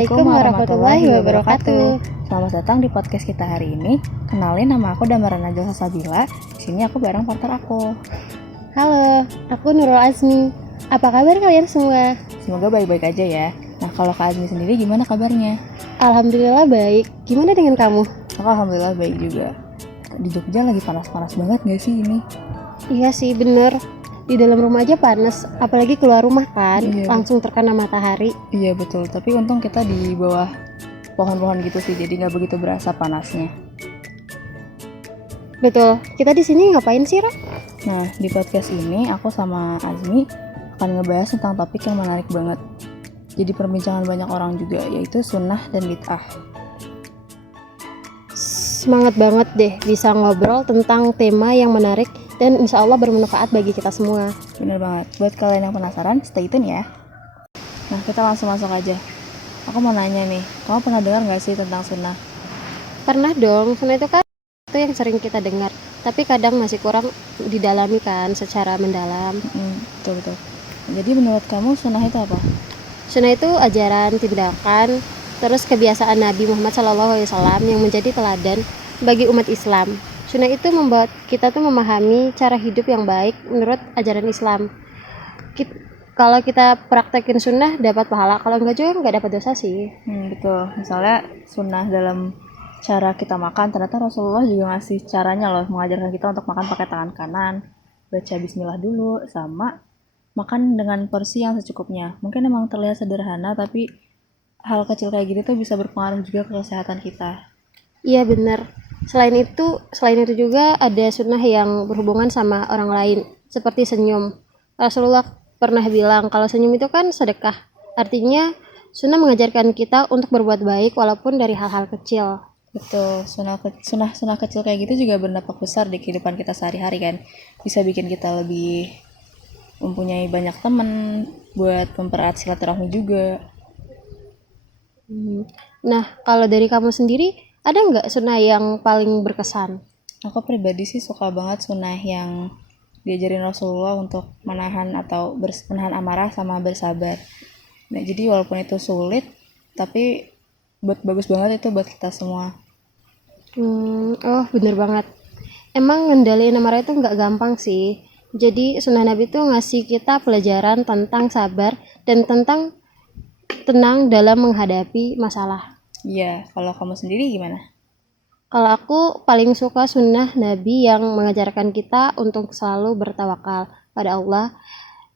Assalamualaikum warahmatullahi wabarakatuh. Selamat datang di podcast kita hari ini. Kenalin, nama aku Damara Najwa Salsabila. Di sini aku bareng partner aku. Halo, aku Nurul Azmi. Apa kabar kalian semua? Semoga baik-baik aja ya. Nah, kalau Kak Azmi sendiri gimana kabarnya? Alhamdulillah baik. Gimana dengan kamu? Aku alhamdulillah baik juga. Di Jogja lagi panas-panas banget gak sih ini? Iya sih, bener. Di dalam rumah aja panas, apalagi keluar rumah kan, Iya, langsung terkena matahari. Iya betul, tapi untung kita di bawah pohon-pohon gitu sih, jadi nggak begitu berasa panasnya. Betul. Kita di sini ngapain sih, Ra? Nah, di podcast ini aku sama Azmi akan ngebahas tentang topik yang menarik banget. Jadi perbincangan banyak orang juga, yaitu sunnah dan bid'ah. Semangat banget deh bisa ngobrol tentang tema yang menarik dan insya Allah bermanfaat bagi kita semua. Bener banget. Buat kalian yang penasaran, stay tune ya. Nah, kita langsung masuk aja. Aku mau nanya nih, kamu pernah dengar nggak sih tentang sunnah? Pernah dong, sunnah itu kan itu yang sering kita dengar, tapi kadang masih kurang didalami kan secara mendalam. Betul. Jadi menurut kamu sunnah itu apa? Sunnah itu ajaran, tindakan, terus kebiasaan Nabi Muhammad SAW yang menjadi teladan bagi umat Islam. Sunnah itu membuat kita tuh memahami cara hidup yang baik menurut ajaran Islam. Kalau kita praktekin sunnah dapat pahala, kalau enggak juga enggak dapat dosa sih. Betul. Misalnya sunnah dalam cara kita makan, ternyata Rasulullah juga ngasih caranya loh, mengajarkan kita untuk makan pakai tangan kanan, baca bismillah dulu, sama makan dengan porsi yang secukupnya. Mungkin emang terlihat sederhana, tapi hal kecil kayak gini tuh bisa berpengaruh juga ke kesehatan kita. Iya benar. Selain itu juga ada sunnah yang berhubungan sama orang lain, seperti senyum. Rasulullah pernah bilang kalau senyum itu kan sedekah. Artinya sunnah mengajarkan kita untuk berbuat baik walaupun dari hal-hal kecil. Betul, sunnah kecil kayak gitu juga berdampak besar di kehidupan kita sehari-hari kan. Bisa bikin kita lebih mempunyai banyak teman, buat mempererat silaturahmi juga. Nah, kalau dari kamu sendiri, ada nggak sunnah yang paling berkesan? Aku pribadi sih suka banget sunnah yang diajarin Rasulullah untuk menahan amarah sama bersabar. Nah, jadi walaupun itu sulit, tapi bagus banget itu buat kita semua. Oh, bener banget. Emang ngendaliin amarah itu nggak gampang sih. Jadi sunnah Nabi itu ngasih kita pelajaran tentang sabar dan tentang tenang dalam menghadapi masalah. Iya, kalau kamu sendiri gimana? Kalau aku paling suka sunnah Nabi yang mengajarkan kita untuk selalu bertawakal pada Allah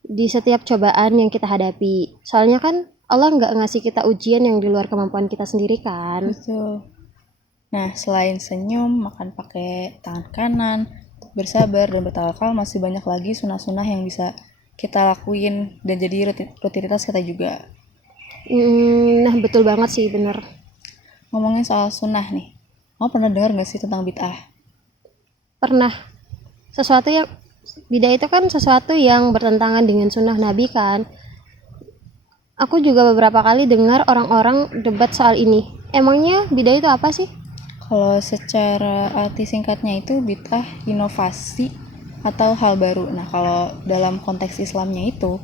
di setiap cobaan yang kita hadapi. Soalnya kan Allah nggak ngasih kita ujian yang di luar kemampuan kita sendiri kan. Betul. Nah, selain senyum, makan pakai tangan kanan, bersabar dan bertawakal, masih banyak lagi sunnah-sunnah yang bisa kita lakuin dan jadi rutinitas kita juga. Nah betul banget sih, bener. Ngomongin soal sunnah nih, kamu pernah dengar gak sih tentang bid'ah? Pernah. Bid'ah itu kan sesuatu yang bertentangan dengan sunnah Nabi kan. Aku juga beberapa kali dengar orang-orang debat soal ini. Emangnya bid'ah itu apa sih? Kalau secara arti singkatnya itu bid'ah inovasi atau hal baru. Nah, kalau dalam konteks Islamnya itu,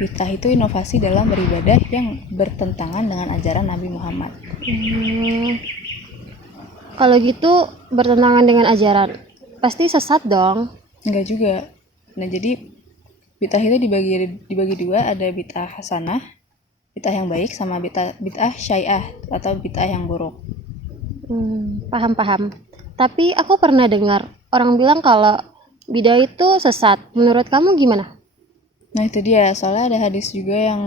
bid'ah itu inovasi dalam beribadah yang bertentangan dengan ajaran Nabi Muhammad. Kalau gitu bertentangan dengan ajaran, pasti sesat dong. Enggak juga. Nah, jadi bid'ah itu dibagi dua, ada bid'ah hasanah, bid'ah yang baik, sama bid'ah syai'ah atau bid'ah yang buruk. Paham. Tapi aku pernah dengar orang bilang kalau bid'ah itu sesat. Menurut kamu gimana? Nah, itu dia. Soalnya ada hadis juga yang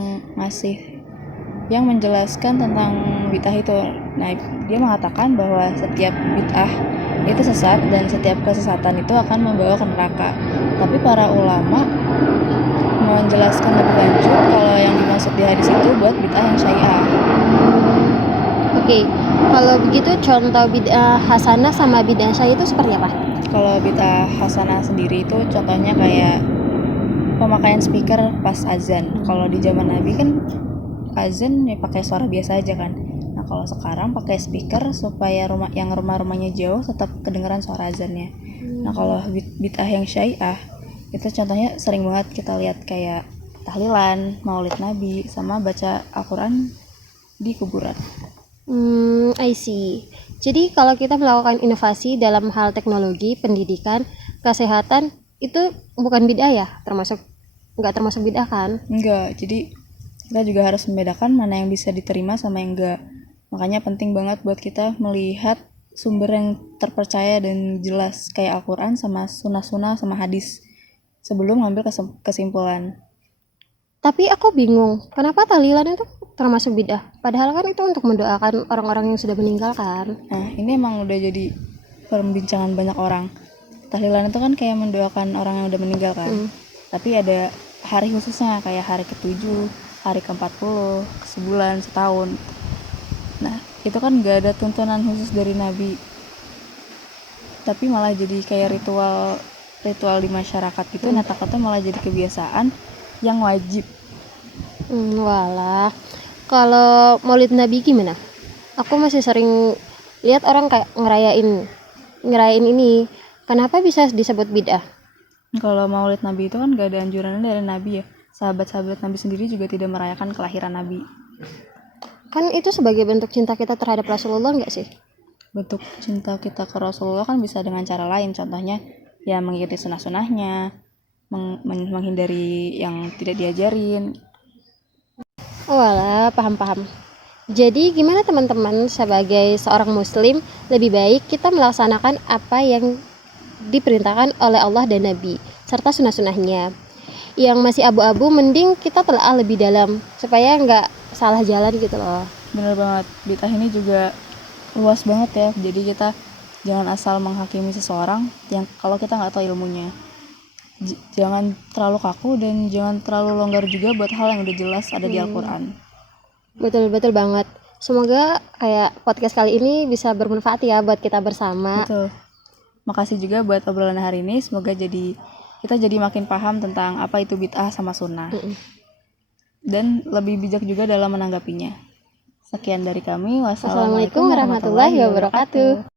menjelaskan tentang bid'ah itu. Nah, dia mengatakan bahwa setiap bid'ah itu sesat dan setiap kesesatan itu akan membawa ke neraka. Tapi para ulama menjelaskan lebih lanjut kalau yang dimaksud di hadis itu buat bid'ah yang syai'ah. Oke, kalau begitu contoh bid'ah hasanah sama bid'ah syai'ah itu seperti apa? Kalau bid'ah hasanah sendiri itu contohnya kayak pemakaian speaker pas azan. Kalau di zaman Nabi kan azan ya pakai suara biasa aja kan. Nah, kalau sekarang pakai speaker supaya rumahnya jauh tetap kedengeran suara azannya. Nah, kalau bid'ah yang syai'ah itu contohnya sering banget kita lihat kayak tahlilan, maulid Nabi, sama baca Al-Quran di kuburan. I see. Jadi kalau kita melakukan inovasi dalam hal teknologi, pendidikan, kesehatan, itu bukan bid'ah ya? Nggak termasuk bid'ah kan? Enggak, jadi kita juga harus membedakan mana yang bisa diterima sama yang enggak. Makanya penting banget buat kita melihat sumber yang terpercaya dan jelas kayak Al-Quran sama sunnah-sunnah sama hadis sebelum ngambil kesimpulan. Tapi aku bingung, kenapa tahlilan itu termasuk bid'ah? Padahal kan itu untuk mendoakan orang-orang yang sudah meninggal kan? Nah, ini emang udah jadi perbincangan banyak orang. Tahlilan itu kan kayak mendoakan orang yang udah meninggal kan. Tapi ada hari khususnya kayak hari ke-7, hari ke-40, sebulan, setahun. Nah, itu kan gak ada tuntunan khusus dari Nabi. Tapi malah jadi kayak ritual di masyarakat gitu. Nah, takutnya malah jadi kebiasaan yang wajib. Walah. Kalau Maulid Nabi gimana? Aku masih sering lihat orang kayak ngerayain ini. Kenapa bisa disebut bid'ah? Kalau Maulid Nabi itu kan gak ada anjurannya dari Nabi ya. Sahabat-sahabat Nabi sendiri juga tidak merayakan kelahiran Nabi. Kan itu sebagai bentuk cinta kita terhadap Rasulullah nggak sih? Bentuk cinta kita ke Rasulullah kan bisa dengan cara lain. Contohnya ya mengikuti sunnah-sunnahnya, menghindari yang tidak diajarin. Walah, paham. Jadi gimana teman-teman, sebagai seorang muslim lebih baik kita melaksanakan apa yang diperintahkan oleh Allah dan Nabi serta sunnah-sunnahnya. Yang masih abu-abu mending kita telah lebih dalam supaya nggak salah jalan gitu loh. Bener banget, bid'ah ini juga luas banget ya. Jadi kita jangan asal menghakimi seseorang yang kalau kita nggak tahu ilmunya. Jangan terlalu kaku dan jangan terlalu longgar juga buat hal yang udah jelas ada di Al-Quran. Betul banget. Semoga kayak podcast kali ini bisa bermanfaat ya buat kita bersama. Betul. Makasih juga buat obrolan hari ini. Semoga kita jadi makin paham tentang apa itu bid'ah sama sunnah. Dan lebih bijak juga dalam menanggapinya. Sekian dari kami. Wassalamualaikum warahmatullahi wabarakatuh.